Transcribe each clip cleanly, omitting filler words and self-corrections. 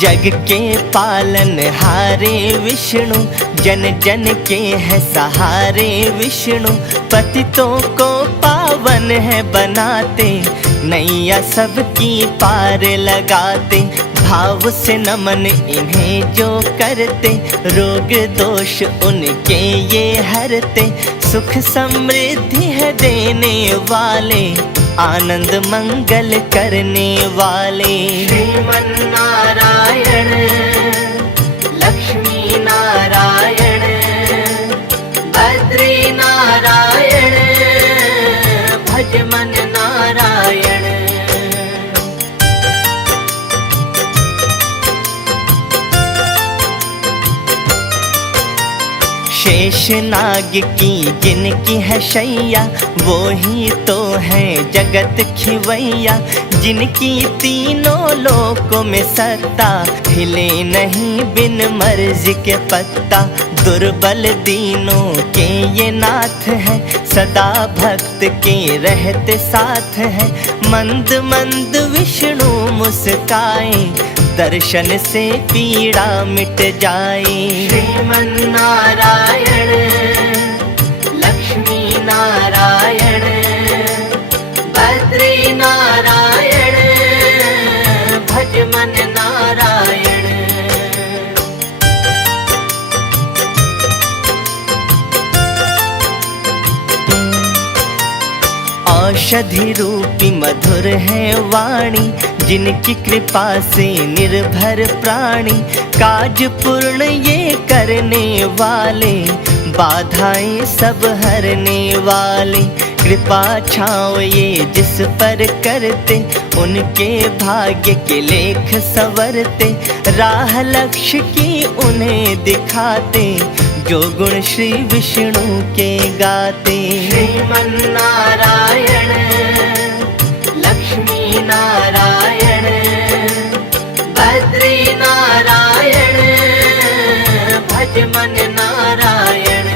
जग के पालन हारे विष्णु, जन जन के है सहारे विष्णु। पतितों को पावन है बनाते, नैया सबकी पार लगाते। भाव से नमन इन्हें जो करते, रोग दोष उनके ये हरते। सुख समृद्धि है देने वाले, आनंद मंगल करने वाले। श्रीमन नारायण लक्ष्मी नारायण बद्री नारायण भज मन नारायण। शेष नाग की जिनकी है शैया, वो ही तो है जगत खिवैया। जिनकी तीनों लोकों में सत्ता, हिले नहीं बिन मर्ज के पत्ता। दुर्बल दीनों के ये नाथ है, सदा भक्त के रहते साथ है। मंद मंद विष्णु मुस्काए, दर्शन से पीड़ा मिट जाए। श्रीमन नारायण लक्ष्मी नारायण बद्री नारायण भज मन नारायण। औषधि रूपी मधुर है वाणी, जिनकी कृपा से निर्भर प्राणी। काज पूर्ण ये करने वाले, बाधाएं सब हरने वाले। कृपा छाँव ये जिस पर करते, उनके भाग्य के लेख संवरते। राह लक्ष्य की उन्हें दिखाते, जो गुण श्री विष्णु के गाते। श्रीमन नारायण लक्ष्मी नारायण बद्री नारायण भज मन नारायण।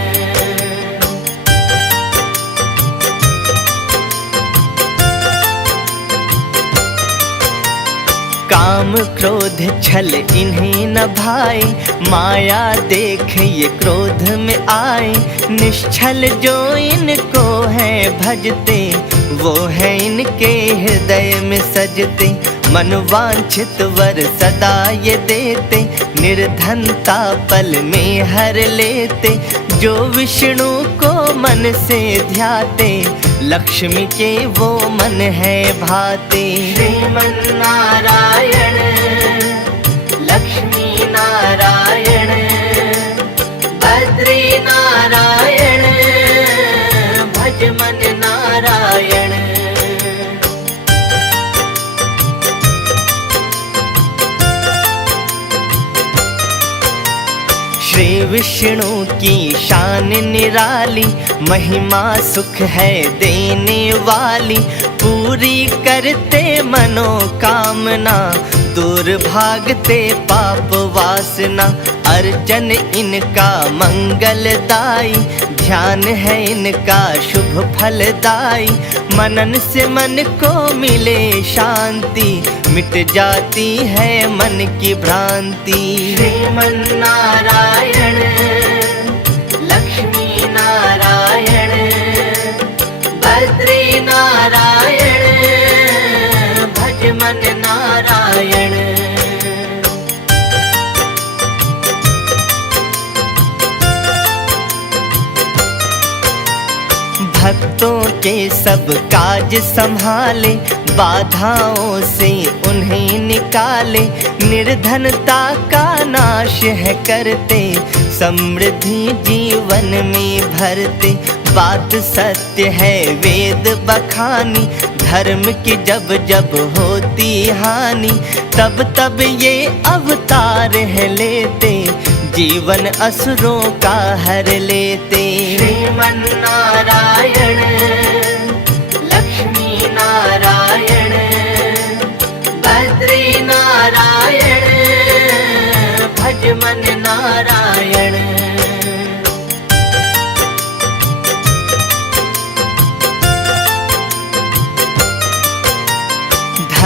काम क्रोध छल इन्हें न भाए, माया देख ये क्रोध में आए। निश्छल जो इनको है भजते, वो है इनके हृदय में सजते। मन वांछित वर सदा ये देते, निर्धनता पल में हर लेते। जो विष्णु को मन से ध्याते, लक्ष्मी के वो मन है भाते। श्रीमन नारायण लक्ष्मी नारायण बद्री नारायण भज मन नारायण। श्री विष्णु की शान निराली, महिमा सुख है देने वाली। पूरी करते मनोकामना, दूर भागते पाप वासना। अर्चन इनका मंगलदाई, ध्यान है इनका शुभ फलदाई। मनन से मन को मिले शांति, मिट जाती है मन की भ्रांति। श्रीमन नारायण लक्ष्मी नारायण बद्री नारायण भज मन नारायण। भक्तों के सब काज संभाले, बाधाओं से उन्हें निकाले। निर्धनता का नाश है करते, समृद्धि जीवन में भरते। बात सत्य है वेद बखानी, धर्म की जब जब होती हानि, तब तब ये अवतार है लेते। जीवन असुरों का हर लेते। श्रीमन नारायण लक्ष्मी नारायण बद्री नारायण भज मन नारायण।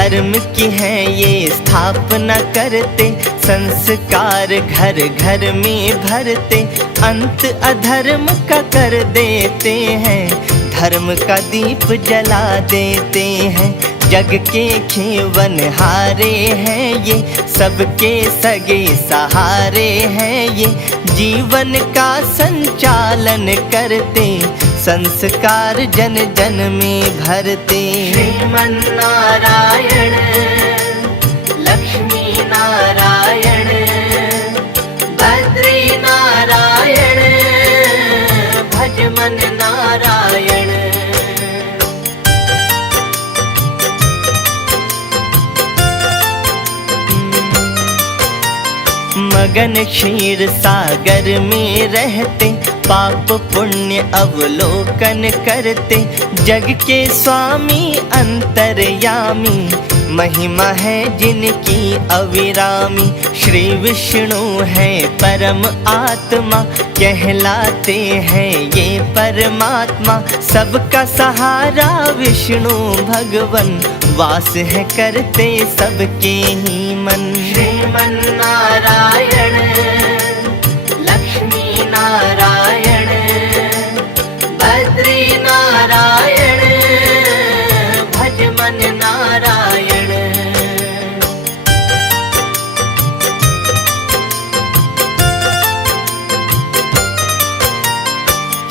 धर्म की है ये स्थापना करते, संस्कार घर घर में भरते, अंत अधर्म का कर देते हैं, धर्म का दीप जला देते हैं। जग के खेवन हारे हैं ये, सबके सगे सहारे हैं ये, जीवन का संचालन करते, संस्कार जन जन में भरते। श्रीमन नारायण लक्ष्मी नारायण बद्री नारायण भज मन नारायण। मगन क्षीर सागर में रहते, पाप पुण्य अवलोकन करते, जग के स्वामी अंतर्यामी, महिमा है जिनकी अविरामी। श्री विष्णु है परम आत्मा, कहलाते हैं ये परमात्मा, सबका सहारा विष्णु भगवन, वास है करते सबके ही मन। श्रीमन नारायण लक्ष्मी नारायण बद्री नारायण भज मन नारायण।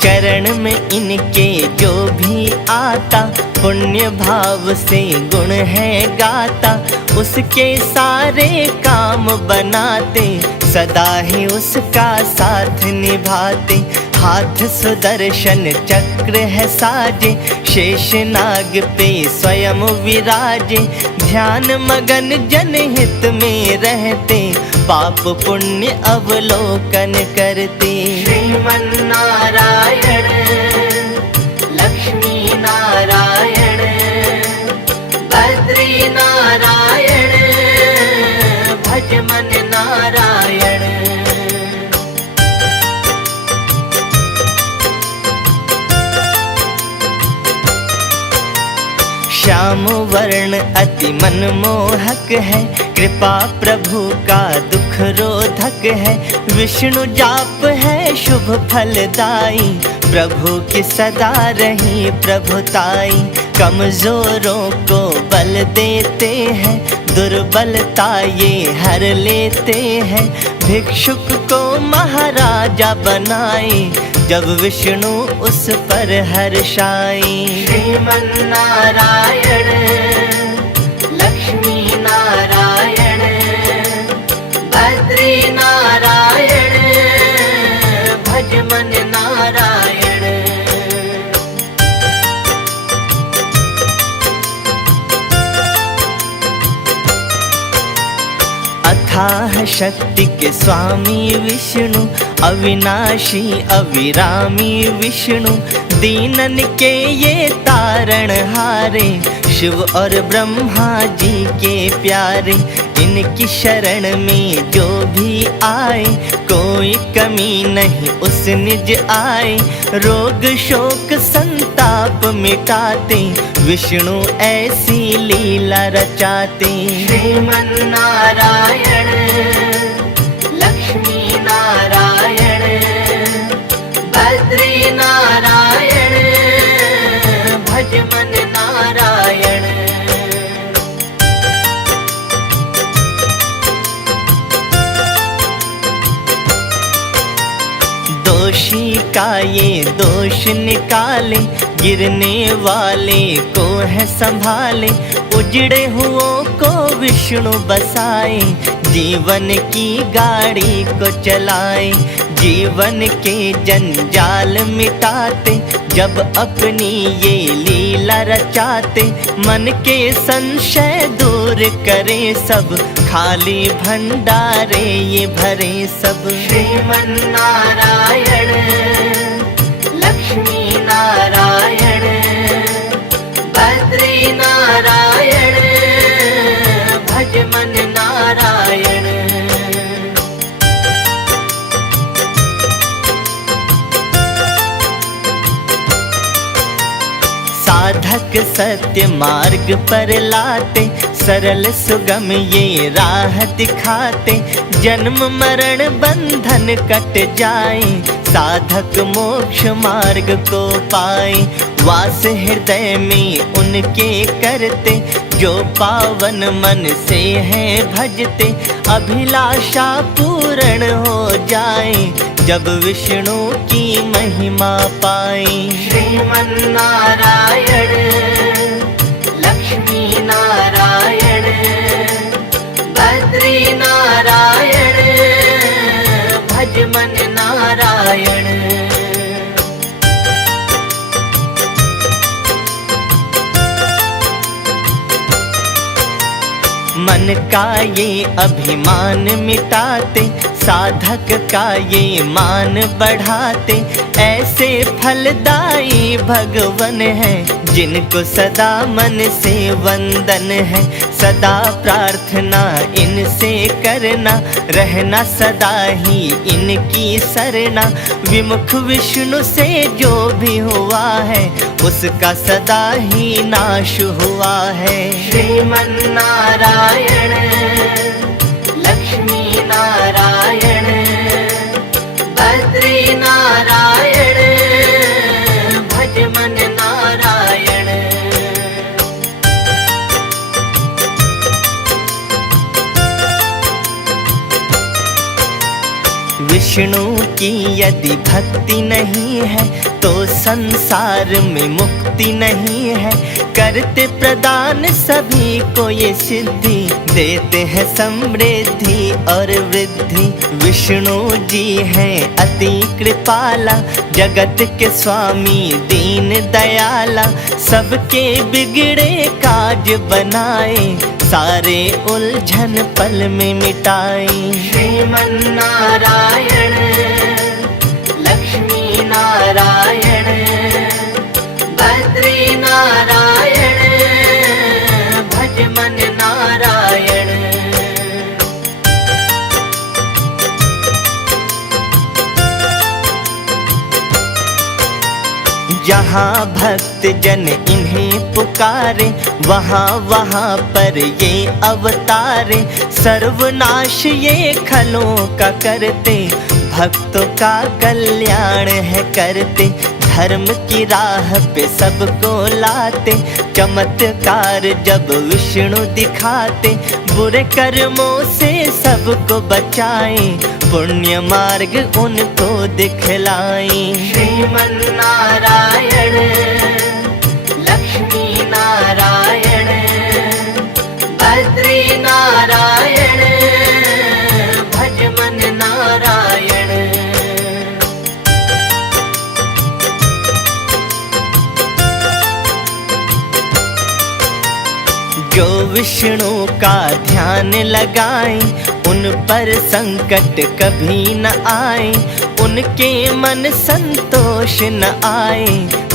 चरण में इनके जो भी आता, पुण्य भाव से गुण है गाता, उसके सारे काम बनाते, सदा ही उसका साथ निभाते। हाथ सुदर्शन चक्र है साजे, शेष नाग पे स्वयं विराजे, ध्यान मगन जनहित में रहते, पाप पुण्य अवलोकन करते। श्रीमन नारायण लक्ष्मी नारायण बद्री नारायण भज मन नारायण। श्याम वर्ण अति मनमोहक है, कृपा प्रभु का दुख रोधक है, विष्णु जाप है शुभ फलदाई, प्रभु की सदा रही प्रभुताई। कमजोरों को बल देते हैं, दुर्बलता ये हर लेते हैं, भिक्षुक को महाराजा बनाए, जब विष्णु उस पर हर्षाई। श्रीमन नारायण लक्ष्मी नारायण बद्री नारायण भज मन नारायण। अथाह शक्ति के स्वामी विष्णु, अविनाशी अविरामी विष्णु, दीनन के ये तारण हारे, शिव और ब्रह्मा जी के प्यारे। इनकी शरण में जो भी आए, कोई कमी नहीं उस निज आए, रोग शोक संताप मिटाते, विष्णु ऐसी लीला रचाते। श्रीमन नारायण लक्ष्मी नारायण बद्री नारायण भज मन नारायण। दोषी का ये दोष निकाले, गिरने वाले को है संभाले, उजड़े हुओं को विष्णु बसाए, जीवन की गाड़ी को चलाए, जीवन के जंजाल मिटाते, जब अपनी ये लीला रचाते, मन के संशय दूर करे सब, खाली भंडारे ये भरे सब। श्रीमन नारायण लक्ष्मी नारायण बद्री नारायण भज मन नारायण। साधक सत्य मार्ग पर लाते, सरल सुगम ये राह दिखाते। जन्म मरण बंधन कट जाए, साधक मोक्ष मार्ग को पाए। वास हृदय में उनके करते, जो पावन मन से है भजते। अभिलाषा पूर्ण हो जाए, जब विष्णु की महिमा पाए। श्रीमन नारायण लक्ष्मी नारायण बद्री नारायण भज मन नारायण। मन का ये अभिमान मिटाते, साधक का ये मान बढ़ाते। ऐसे फलदायी भगवन है, जिनको सदा मन से वंदन है। सदा प्रार्थना इनसे करना, रहना सदा ही इनकी सरना। विमुख विष्णु से जो भी हुआ है, उसका सदा ही नाश हुआ है। श्रीमन नारायण लक्ष्मी नारायण बद्री नारायण भज मन नारायण। विष्णु की यदि भक्ति नहीं है, तो संसार में मुक्ति नहीं है। करते प्रदान सभी को ये सिद्धि, देते हैं समृद्धि और वृद्धि। विष्णु जी हैं अति कृपाला, जगत के स्वामी दीन दयाला। सबके बिगड़े काज बनाए, सारे उलझन पल में मिटाए। श्रीमन नारायण लक्ष्मी नारायण बद्री नारायण भज मन नारायण। जहाँ भक्त जन इन्हें पुकारे, वहाँ वहाँ पर ये अवतारे। सर्वनाश ये खलों का करते, भक्तों का कल्याण है करते। धर्म की राह पे सबको लाते, चमत्कार जब विष्णु दिखाते। बुरे कर्मों से सबको बचाए, पुण्य मार्ग उनको दिखलाए। श्रीमन नारायण लक्ष्मी नारायण बद्री नारायण भज मन नारायण। जो विष्णु का ध्यान लगाए, उन पर संकट कभी न आए। उनके मन संतोष न आए,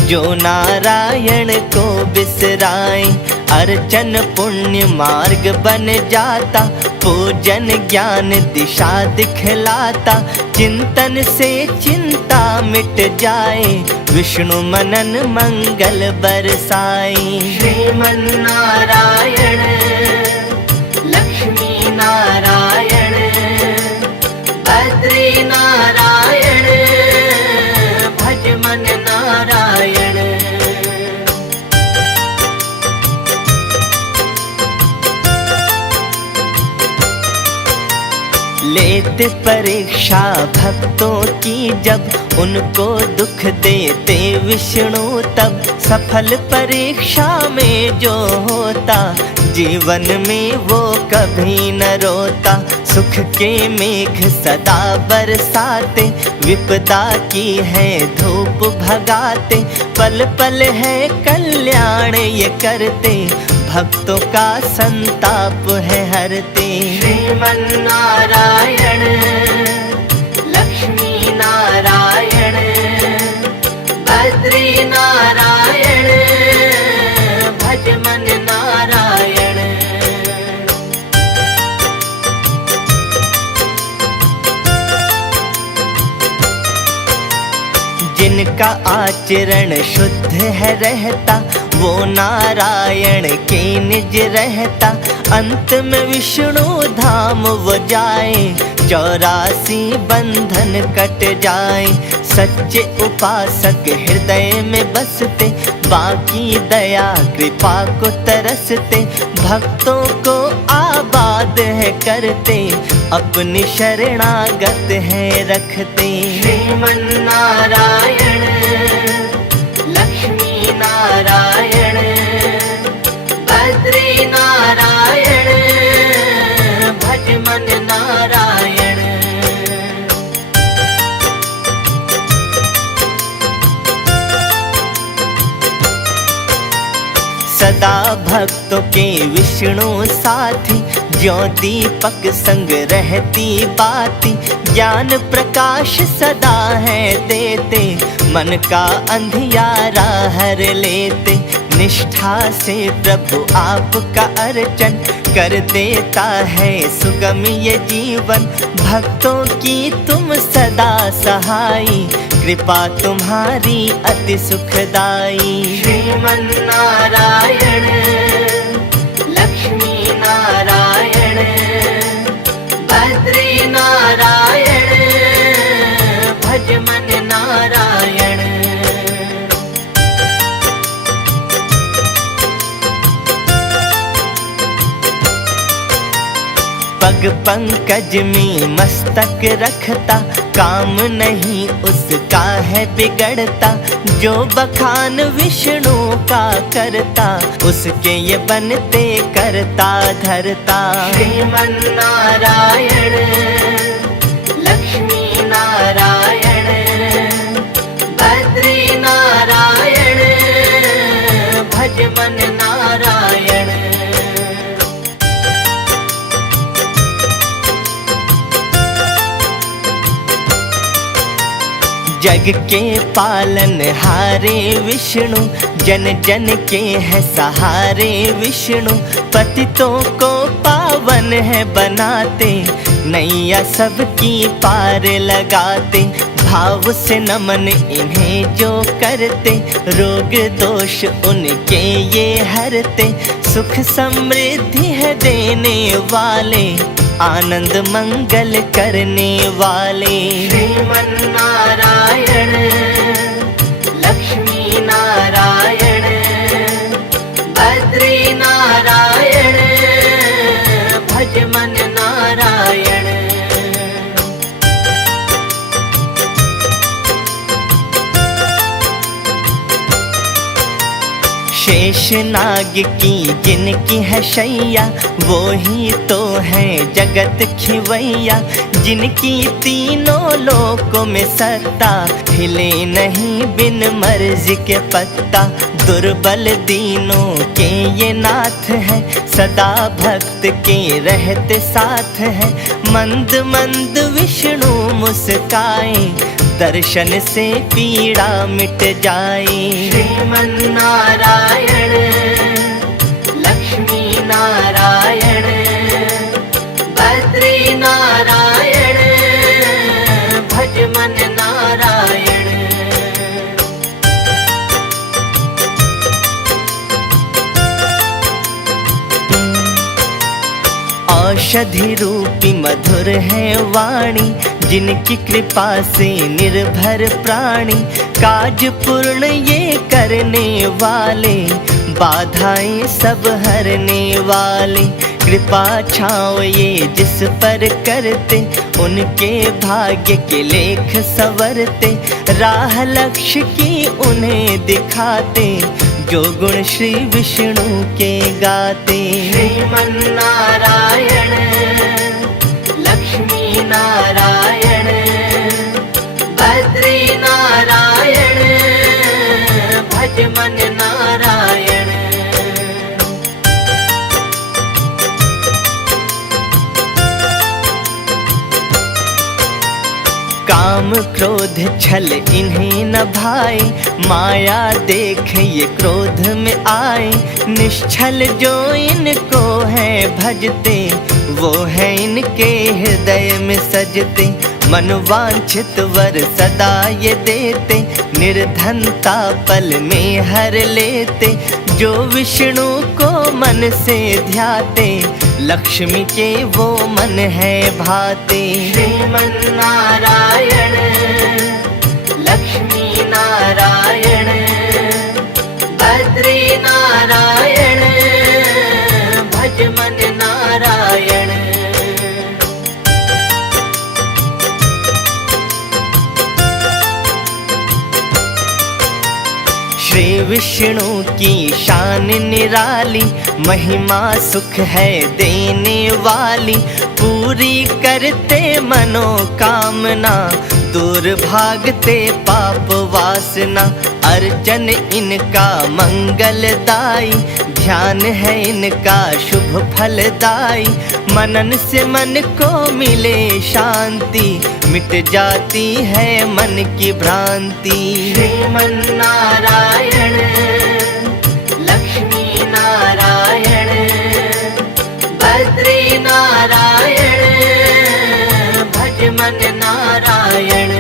जो नारायण को बिसराए। अर्चन पुण्य मार्ग बन जाता, पूजन ज्ञान दिशा दिखलाता। चिंतन से चिंता मिट जाए, विष्णु मनन मंगल बरसाए। श्रीमन नारायण लक्ष्मी नारायण बद्री नारायण भज मन नारायण। लेते परीक्षा भक्तों की जब, उनको दुख देते विष्णु तब। सफल परीक्षा में जो होता, जीवन में वो कभी न रोता। सुख के मेघ सदा बरसाते, विपदा की है धूप भगाते। पल पल है कल्याण ये करते, भक्तों का संताप है हरते। श्रीमन नारायण लक्ष्मी नारायण बद्री नारायण भज मन नारायण। जिनका आचरण शुद्ध है रहता, वो नारायण के निज रहता, अंत में विष्णु धाम वो जाए, 84 बंधन कट जाए। सच्चे उपासक हृदय में बसते, बाकी दया कृपा को तरसते, भक्तों को आबाद है करते, अपनी शरणागत है रखते। श्रीमन नारायण लक्ष्मी नारायण बद्री नारायण भज मन नारायण। सदा भक्तों के विष्णु साथी, ज्यों दीपक संग रहती बाती, ज्ञान प्रकाश सदा है देते, मन का अंधियारा हर लेते। निष्ठा से प्रभु आपका अर्चन कर देता है सुगम ये जीवन, भक्तों की तुम सदा सहाई, कृपा तुम्हारी अति सुखदाई। श्रीमन नारायण लक्ष्मी नारायण बद्री नारायण भज मन नारायण। पग पंकज में मस्तक रखता, काम नहीं उसका है बिगड़ता, जो बखान विष्णु का करता, उसके ये बनते करता धरता। श्रीमन नारायण लक्ष्मी नारायण बद्री नारायण भज मन नारायण। जग के पालन हारे विष्णु, जन जन के है सहारे विष्णु, पतितों को पावन है बनाते, नैया सबकी पार लगाते, भाव से नमन इन्हें जो करते, रोग दोष उनके ये हरते, सुख समृद्धि है देने वाले, आनंद मंगल करने वाले। श्रीमन नारायण लक्ष्मी नारायण बद्री नारायण भज मन नारायण। शेष नाग की जिनकी है शैया, वो ही तो है जगत खिवैया, जिनकी तीनों लोकों में सत्ता, हिले नहीं बिन मर्जी के पत्ता, दुर्बल दीनों के ये नाथ है, सदा भक्त के रहते साथ है, मंद मंद विष्णु मुस्काए, दर्शन से पीड़ा मिट जाए। श्रीमन नारायण लक्ष्मी नारायण बद्री नारायण भज मन नारायण। औषधि रूपी मधुर है वाणी, जिनकी कृपा से निर्भर प्राणी, काज पूर्ण ये करने वाले, बाधाएं सब हरने वाले, कृपा छाँव ये जिस पर करते, उनके भाग्य के लेख संवरते, राह लक्ष्य की उन्हें दिखाते, जो गुण श्री विष्णु के गाते। श्रीमन नारायण लक्ष्मी नारायण बद्री नारायण भज मन नारायण। काम क्रोध छल इन्हें न भाए, माया देख ये क्रोध में आए, निश्छल जो इनको है भजते, वो है इनके हृदय में सजते, मनवांछित वर सदा ये देते, निर्धनता पल में हर लेते, जो विष्णु को मन से ध्याते, लक्ष्मी के वो मन है भाते। श्रीमन्नारायण लक्ष्मी नारायण बद्री नारायण भज मन नारायण। श्री विष्णु की शान निराली, महिमा सुख है देने वाली। पूरी करते मनोकामना, दूर भागते पाप वासना। अर्चन इनका मंगलदाई, ध्यान है इनका शुभ फलदाई। मनन से मन को मिले शांति, मिट जाती है मन की भ्रांति। श्रीमन्नारायण लक्ष्मी नारायण बद्री नारायण भज मन नारायण।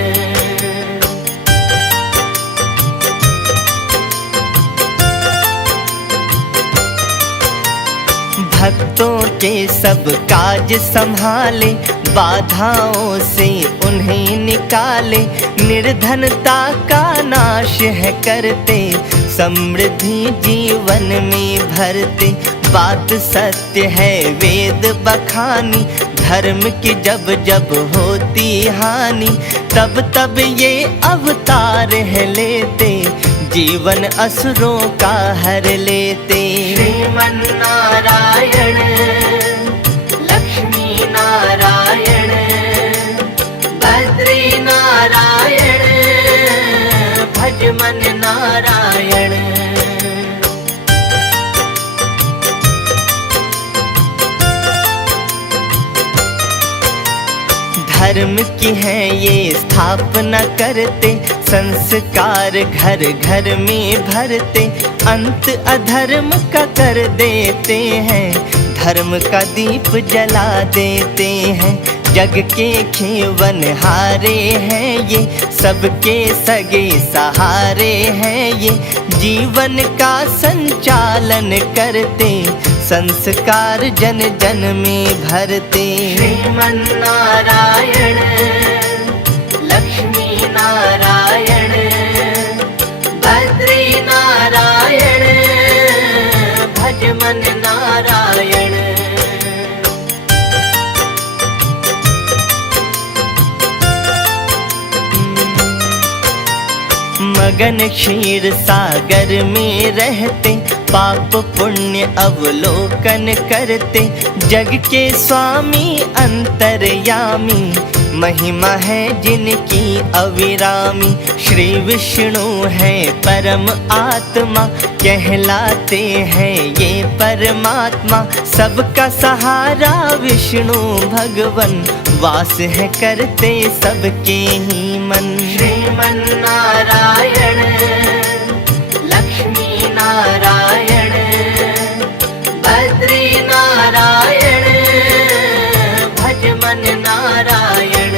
भक्तों के सब काज संभाले, बाधाओं से उन्हें निकाले। निर्धनता का नाश है करते, समृद्धि जीवन में भरते। बात सत्य है वेद बखानी, धर्म की जब जब होती हानि, तब तब ये अवतार है लेते। जीवन असुरों का हर लेते। श्रीमन्नारायण लक्ष्मी नारायण बद्री नारायण भज मन नारायण। धर्म की है ये स्थापना करते, संस्कार घर घर में भरते। अंत अधर्म का कर देते हैं, धर्म का दीप जला देते हैं। जग के खेवन हारे हैं ये, सबके सगे सहारे हैं ये। जीवन का संचालन करते, संस्कार जन जन में भरते। श्रीमन्नारायण लक्ष्मी नारायण बद्री नारायण भज मन नारायण। मगन क्षीर सागर में रहते, पाप पुण्य अवलोकन करते। जग के स्वामी अंतर्यामी, महिमा है जिनकी अविरामी। श्री विष्णु है परम आत्मा, कहलाते हैं ये परमात्मा। सबका सहारा विष्णु भगवन, वास है करते सबके ही मन। श्रीमन्नारायण लक्ष्मी नारायण बद्री नारायण भज मन नारायण।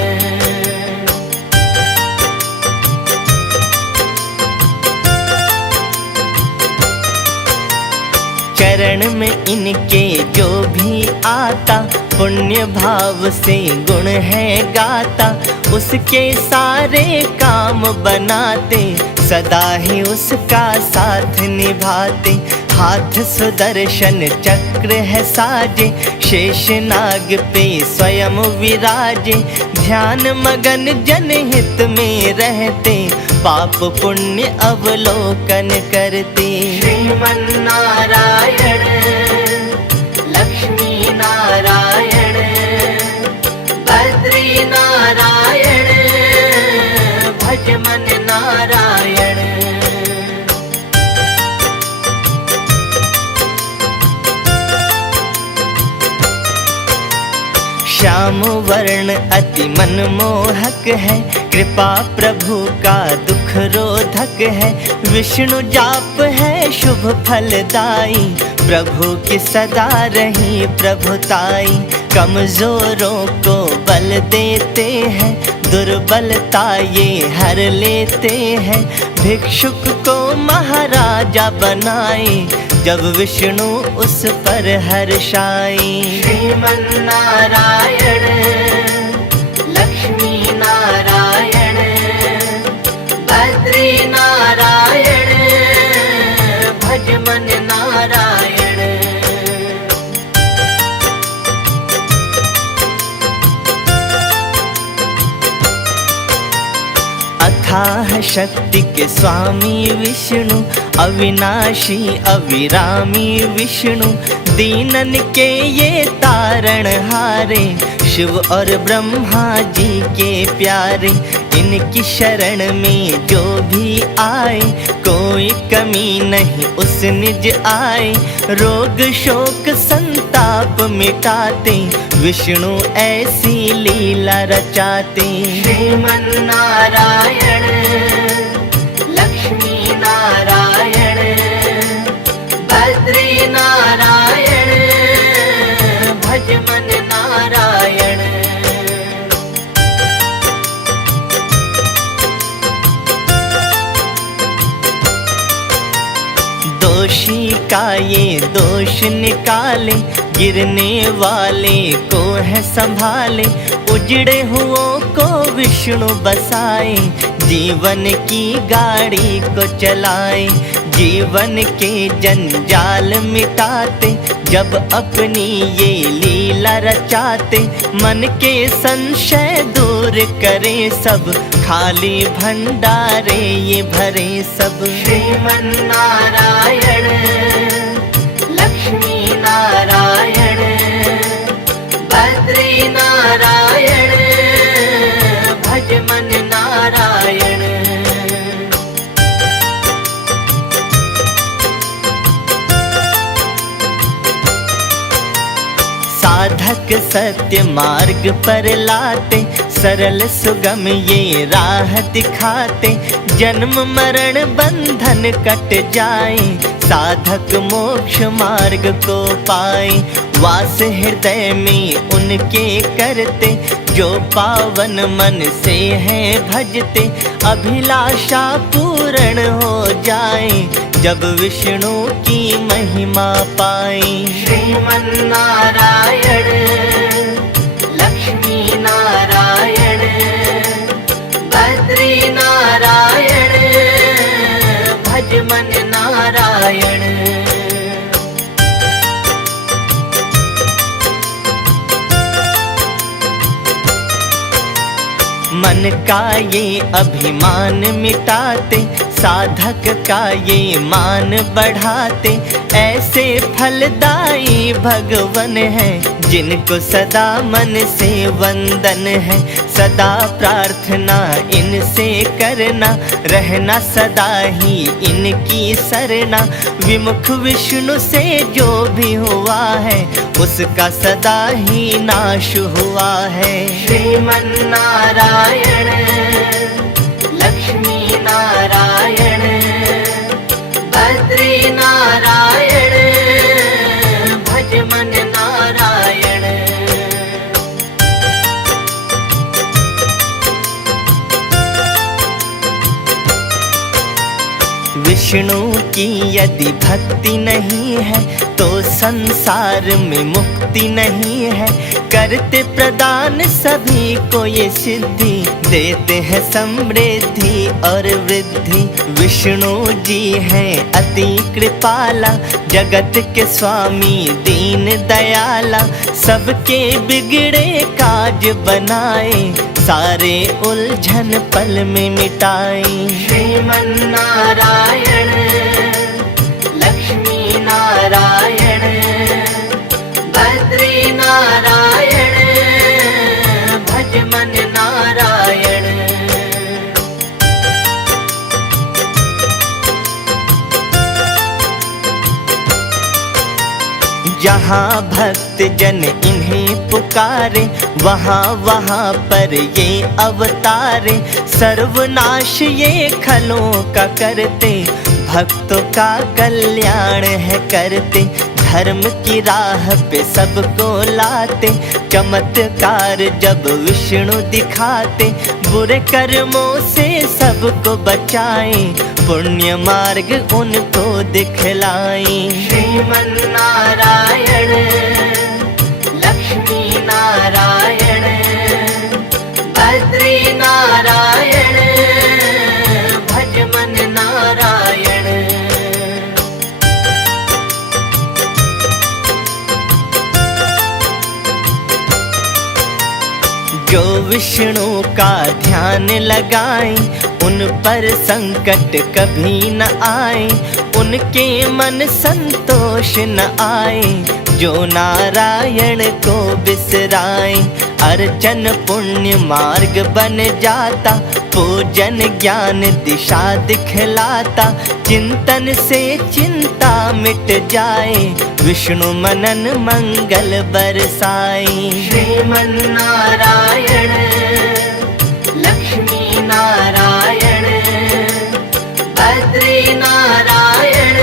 चरण में इनके जो भी आता, पुण्य भाव से गुण है गाता। उसके सारे काम बनाते, सदा ही उसका साथ निभाते। हाथ सुदर्शन चक्र है साजे, शेषनाग पे स्वयं विराजे। ध्यान मगन जनहित में रहते, पाप पुण्य अवलोकन करते। श्रीमन्नारायण लक्ष्मी नारायण बद्री नारायण भज मन नारायण। श्याम वर्ण अति मनमोहक है, कृपा प्रभु का दुख रोधक है। विष्णु जाप है शुभ फलदाई, प्रभु की सदा रही प्रभुताई। कमजोरों को बल देते हैं, दुर्बलता ये हर लेते हैं। भिक्षुक को महाराजा बनाए, जब विष्णु उस पर हर्षाए। श्रीमन्नारायण लक्ष्मी नारायण बद्री नारायण भज मन नारायण। अथाह शक्ति के स्वामी विष्णु, अविनाशी अविरामी विष्णु, दीनन के ये तारण हारे, शिव और ब्रह्मा जी के प्यारे। इनकी शरण में जो भी आए, कोई कमी नहीं उस निज आए। रोग शोक संताप मिटाते, विष्णु ऐसी लीला रचाते। श्रीमन्नारायण लक्ष्मी नारायण बद्री नारायण भज मन नारायण। दोषी का ये दोष निकाले, गिरने वाले को है संभाले। उजड़े हुओं को विष्णु बसाए, जीवन की गाड़ी को चलाए। जीवन के जंजाल मिटाते, जब अपनी ये लीला रचाते। मन के संशय दूर करे सब, खाली भंडारे ये भरे सब। श्रीमन्नारायण लक्ष्मी नारायण बद्री नारायण भज मन नारायण। साधक सत्य मार्ग पर लाते, सरल सुगम ये राह दिखाते। जन्म मरण बंधन कट जाए, साधक मोक्ष मार्ग को पाए। वास हृदय में उनके करते, जो पावन मन से है भजते। अभिलाषा पूर्ण हो जाए, जब विष्णु की महिमा पाए। श्रीमन्नारायण लक्ष्मी नारायण बद्री नारायण भज मन नारायण। मन का ये अभिमान मिटाते, साधक का ये मान बढ़ाते। ऐसे फलदायी भगवन है, जिनको सदा मन से वंदन है। सदा प्रार्थना इनसे करना, रहना सदा ही इनकी सरना। विमुख विष्णु से जो भी हुआ है, उसका सदा ही नाश हुआ है। श्रीमन्नारायण लक्ष्मी नारायण बद्री नारायण भज मन नारायण। विष्णु की यदि भक्ति नहीं है, तो संसार में मुक्ति नहीं है। करते प्रदान सभी को ये सिद्धि, देते हैं समृद्धि और वृद्धि। विष्णु जी हैं अति कृपाला, जगत के स्वामी दीन दयाला। सबके बिगड़े काज बनाए, सारे उलझन पल में मिटाए। श्रीमन्नारायण लक्ष्मी नारायण बद्री नारायण भज मन नारायण। जहाँ भक्त जन इन्हें पुकारे, वहाँ वहाँ पर ये अवतारे। सर्वनाश ये खलों का करते, भक्तों का कल्याण है करते। धर्म की राह पे सबको लाते, चमत्कार जब विष्णु दिखाते। बुरे कर्मों से सबको बचाएं, पुण्य मार्ग उनको दिखलाएं। श्रीमन्नारायण लक्ष्मी नारायण बद्री नारायण भज मन नारायण। जो विष्णु का ध्यान लगाए उन पर संकट कभी न आए, उनके मन संतोष न आए। जो नारायण को बिसराए अर्चन पुण्य मार्ग बन जाता, पूजन ज्ञान दिशा दिखलाता। चिंतन से चिंता मिट जाए, विष्णु मनन मंगल बरसाए। श्रीमन्नारायण लक्ष्मी नारायण बद्री नारायण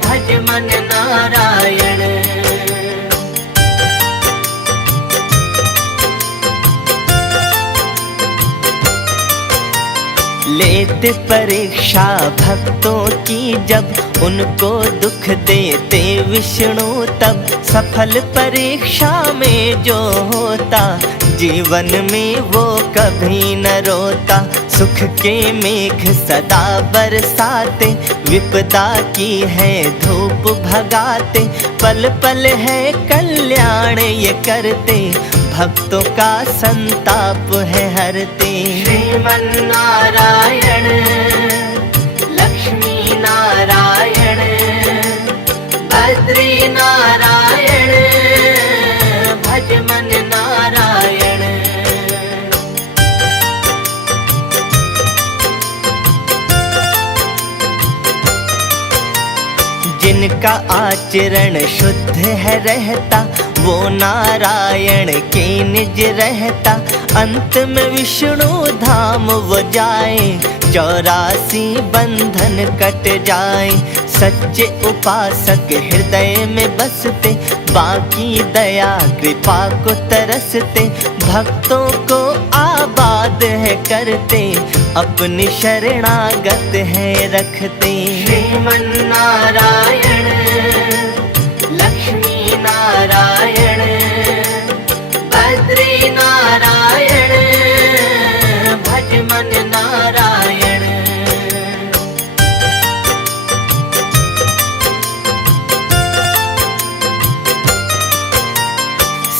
भज मन नारायण। लेते परीक्षा भक्तों की जब, उनको दुख देते विष्णु तब। सफल परीक्षा में जो होता, जीवन में वो कभी न रोता। सुख के मेघ सदा बरसाते, विपदा की है धूप भगाते। पल पल है कल्याण ये करते, भक्तों का संताप है हरते। श्रीमन्नारायण लक्ष्मी नारायण बद्री नारायण भज मन नारायण। जिनका आचरण शुद्ध है रहता, वो नारायण के निज रहता। अंत में विष्णु धाम वो जाए, 84 बंधन कट जाए। सच्चे उपासक हृदय में बसते, बाकी दया कृपा को तरसते। भक्तों को आबाद है करते, अपनी शरणागत है रखते। श्रीमन्नारायण लक्ष्मी नारायण बद्री नारायण भज मन नारायण।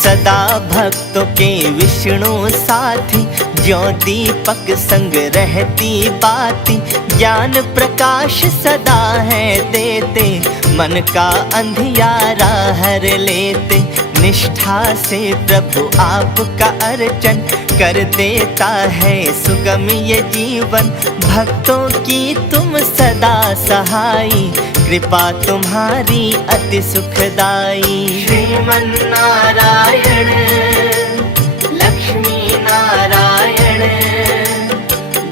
सदा भक्तों के विष्णु साथी, ज्यों दीपक संग रहती बाती। ज्ञान प्रकाश सदा है देते, मन का अंधियारा हर लेते। निष्ठा से प्रभु आपका अर्चन, कर देता है सुगम ये जीवन। भक्तों की तुम सदा सहाई, कृपा तुम्हारी अति सुखदाई। श्रीमन्नारायण लक्ष्मी नारायण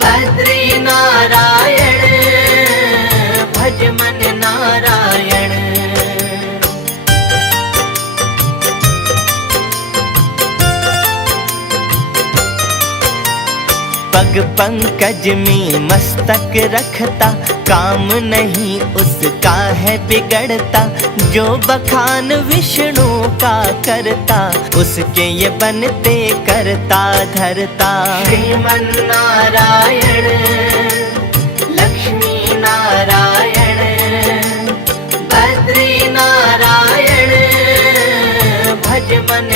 बद्री नारायण भज मन नारायण। पग पंकज में मस्तक रखता, काम नहीं उसका है बिगड़ता। जो बखान विष्णु का करता, उसके ये बनते करता धरता। श्रीमन्नारायण लक्ष्मी नारायण बद्री नारायण भज मन